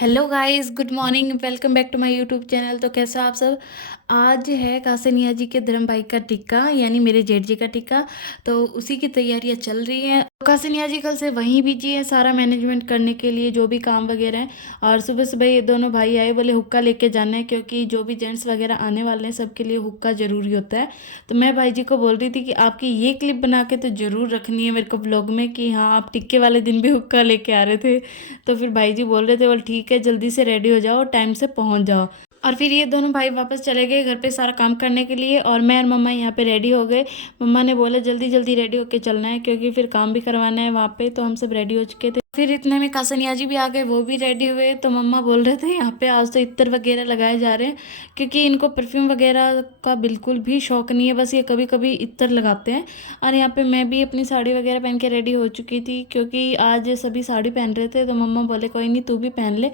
Hello guys, good morning. Welcome back to my YouTube channel. तो कैसा आप सब। आज है कासनिया जी के धर्म भाई का टिक्का, यानी मेरे जेठ जी का टिक्का। तो उसी की तैयारियां चल रही हैं। कासनिया जी कल से वहीं बिजी है सारा मैनेजमेंट करने के लिए, जो भी काम वगैरह है। और सुबह सुबह ये दोनों भाई आए, बोले हुक्का लेके जाना है, क्योंकि जो भी जेंट्स वगैरह आने वाले हैं सबके लिए हुक्का ज़रूरी होता है। तो मैं भाई जी को बोल रही थी कि आपकी ये क्लिप बना के तो ज़रूर रखनी है मेरे को ब्लॉग में, कि हाँ आप टिक्के वाले दिन भी हुक्का लेके आ रहे थे। तो फिर भाई जी बोल रहे थे, बोल ठीक है, जल्दी से रेडी हो जाओ, टाइम से पहुंच जाओ। और फिर ये दोनों भाई वापस चले गए घर पे सारा काम करने के लिए, और मैं और मम्मा यहाँ पे रेडी हो गए। मम्मा ने बोला जल्दी जल्दी रेडी होके चलना है, क्योंकि फिर काम भी करवाना है वहाँ पे। तो हम सब रेडी हो चुके थे। फिर इतने में कासनिया जी भी आ गए, वो भी रेडी हुए। तो मम्मा बोल रहे थे यहाँ पे आज तो इत्र वगैरह लगाए जा रहे हैं, क्योंकि इनको परफ्यूम वगैरह का बिल्कुल भी शौक नहीं है, बस ये कभी कभी इत्र लगाते हैं। और यहाँ पे मैं भी अपनी साड़ी वगैरह पहन के रेडी हो चुकी थी, क्योंकि आज सभी साड़ी पहन रहे थे। तो मम्मा बोले कोई नहीं, तू भी पहन ले।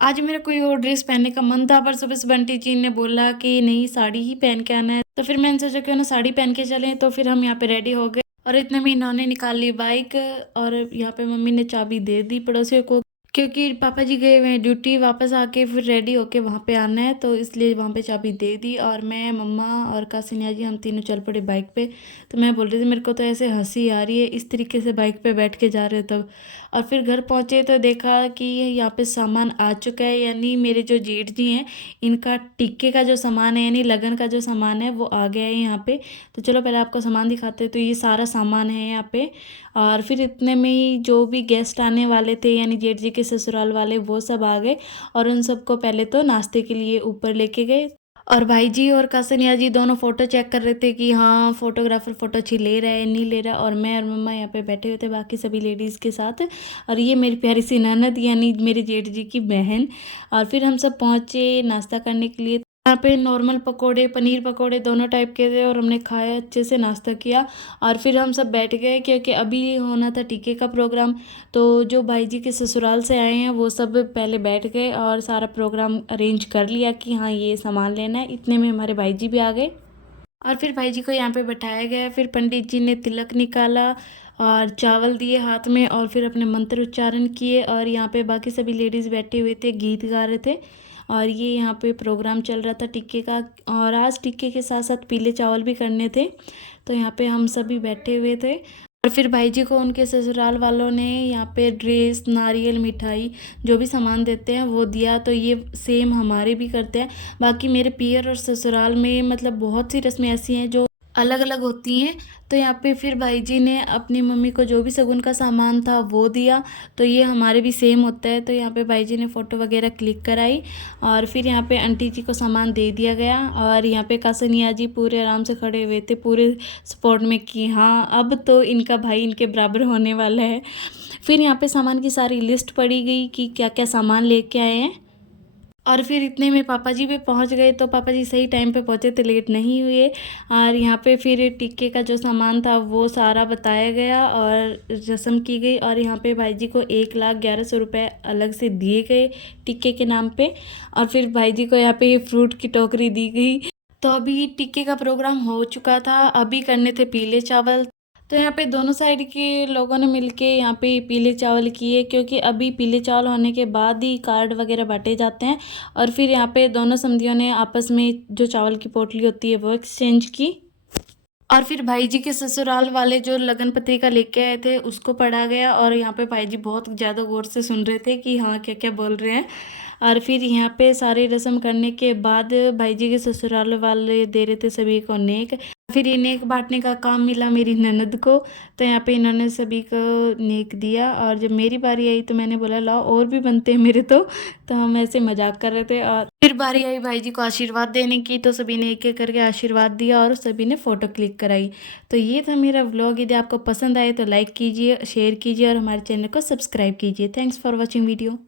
आज मेरा कोई और ड्रेस पहनने का मन था, पर सुबह से बंटी जी ने बोला कि नहीं, साड़ी ही पहन के आना है। तो फिर मैंने सोचा क्यों ना साड़ी पहन के चलें। तो फिर हम यहाँ पे रेडी हो गए, और इतने में इन्होंने निकाल ली बाइक। और यहाँ पे मम्मी ने चाबी दे दी पड़ोसियों को, क्योंकि पापा जी गए हुए हैं ड्यूटी, वापस आके फिर रेडी होके वहाँ पे आना है, तो इसलिए वहाँ पे चाबी दे दी। और मैं, मम्मा और कासिनिया जी, हम तीनों चल पड़े बाइक पे। तो मैं बोल रही थी मेरे को तो ऐसे हंसी आ रही है, इस तरीके से बाइक पे बैठ के जा रहे तब। और फिर घर पहुँचे तो देखा कि यहाँ पे सामान आ चुका है, यानी मेरे जो जेठ जी हैं इनका टिक्के का जो सामान है, यानी लगन का जो सामान है, वो आ गया है यहाँ पे। तो चलो पहले आपको सामान दिखाते हैं। तो ये सारा सामान है यहाँ पे। और फिर इतने में ही जो भी गेस्ट आने वाले थे, यानी जेठ जी के ससुराल वाले, वो सब आ गए। और उन सबको पहले तो नाश्ते के लिए ऊपर लेके गए। और भाई जी और कासनिया जी दोनों फोटो चेक कर रहे थे कि हाँ फोटोग्राफर फोटो अच्छी ले रहा है नहीं ले रहा। और मैं और मम्मा यहाँ पे बैठे हुए थे बाकी सभी लेडीज़ के साथ। और ये मेरी प्यारी सी ननद, यानी मेरे जेठ जी की बहन। और फिर हम सब पहुँचे नाश्ता करने के लिए। यहाँ पे नॉर्मल पकोड़े, पनीर पकोड़े दोनों टाइप के थे, और हमने खाया, अच्छे से नाश्ता किया। और फिर हम सब बैठ गए, क्योंकि अभी होना था टीके का प्रोग्राम। तो जो भाई जी के ससुराल से आए हैं वो सब पहले बैठ गए, और सारा प्रोग्राम अरेंज कर लिया कि हाँ ये सामान लेना है। इतने में हमारे भाई जी भी आ गए। और फिर भाई जी को यहाँ पे बैठाया गया। फिर पंडित जी ने तिलक निकाला और चावल दिए हाथ में, और फिर अपने मंत्र उच्चारण किए। और यहाँ पे बाकी सभी लेडीज़ बैठे हुए थे, गीत गा रहे थे। और ये यहाँ पे प्रोग्राम चल रहा था टिक्के का। और आज टिक्के के साथ साथ पीले चावल भी करने थे। तो यहाँ पे हम सभी बैठे हुए थे। और फिर भाई जी को उनके ससुराल वालों ने यहाँ पे ड्रेस, नारियल, मिठाई, जो भी सामान देते हैं वो दिया। तो ये सेम हमारे भी करते हैं। बाकी मेरे पियर और ससुराल में मतलब बहुत सी रस्में ऐसी हैं जो अलग अलग होती हैं। तो यहाँ पे फिर भाई जी ने अपनी मम्मी को जो भी शगुन का सामान था वो दिया। तो ये हमारे भी सेम होता है। तो यहाँ पे भाई जी ने फ़ोटो वगैरह क्लिक कराई, और फिर यहाँ पे आंटी जी को सामान दे दिया गया। और यहाँ पे कासनिया जी पूरे आराम से खड़े हुए थे, पूरे सपोर्ट में, कि हाँ अब तो इनका भाई इनके बराबर होने वाला है। फिर यहाँ पे सामान की सारी लिस्ट पड़ी गई कि क्या क्या सामान लेके आए हैं। और फिर इतने में पापा जी भी पहुंच गए। तो पापा जी सही टाइम पे पहुंचे थे, लेट नहीं हुए। और यहाँ पे फिर टिक्के का जो सामान था वो सारा बताया गया और रस्म की गई। और यहाँ पे भाई जी को 1,11,00,000 अलग से दिए गए टिक्के के नाम पे। और फिर भाई जी को यहाँ पे ये फ्रूट की टोकरी दी गई। तो अभी टिक्के का प्रोग्राम हो चुका था, अभी करने थे पीले चावल। तो यहाँ पे दोनों साइड के लोगों ने मिलके यहाँ पे पीले चावल किए, क्योंकि अभी पीले चावल होने के बाद ही कार्ड वगैरह बांटे जाते हैं। और फिर यहाँ पे दोनों समधियों ने आपस में जो चावल की पोटली होती है वो एक्सचेंज की। और फिर भाई जी के ससुराल वाले जो लगन पत्रिका लेके आए थे उसको पढ़ा गया। और यहाँ पे भाई जी बहुत ज़्यादा गौर से सुन रहे थे कि हाँ क्या क्या बोल रहे हैं। और फिर यहाँ पे सारी रस्म करने के बाद भाई जी के ससुराल वाले दे रहे थे सभी को नेक। फिर ये नेक बांटने का काम मिला मेरी ननद को। तो यहाँ पे इन्होंने सभी को नेक दिया। और जब मेरी बारी आई तो मैंने बोला लाओ और भी बनते हैं मेरे तो हम ऐसे मजाक कर रहे थे। और फिर बारी आई भाई जी को आशीर्वाद देने की, तो सभी ने एक एक करके आशीर्वाद दिया और सभी ने फ़ोटो क्लिक कराई। तो ये था मेरा व्लॉग। यदि आपको पसंद आए तो लाइक कीजिए, शेयर कीजिए और हमारे चैनल को सब्सक्राइब कीजिए। Thanks for watching video.